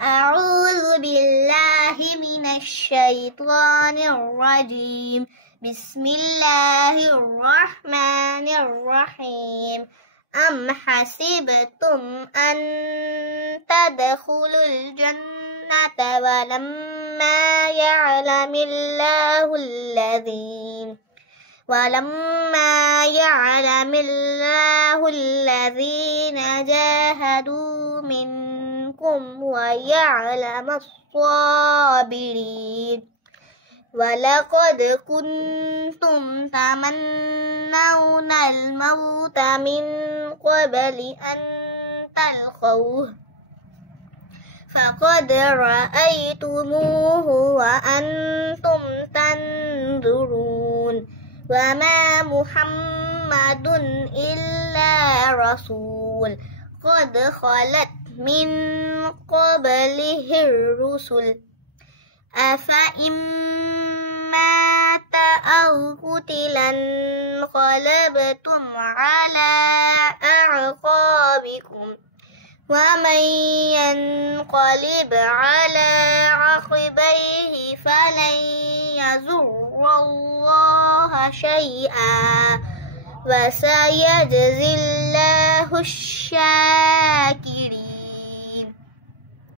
أعوذ بالله من الشيطان الرجيم. بسم الله الرحمن الرحيم. أم حسبتم أن تدخلوا الجنة ولما يعلم الله الذين جاهدوا منكم ويعلم الصابرين. ولقد كنتم تمنون الموت من قبل أن تلقوه فقد رأيتموه وأنتم تنظرون. وما محمد إلا رسول قد خلت من قبله الرسل أفإن مات أو قتلا انقلبتم على أعقابكم ومن ينقلب على عقبيه فلن يضر الله شيئا وسيجزي الله الشاكرين.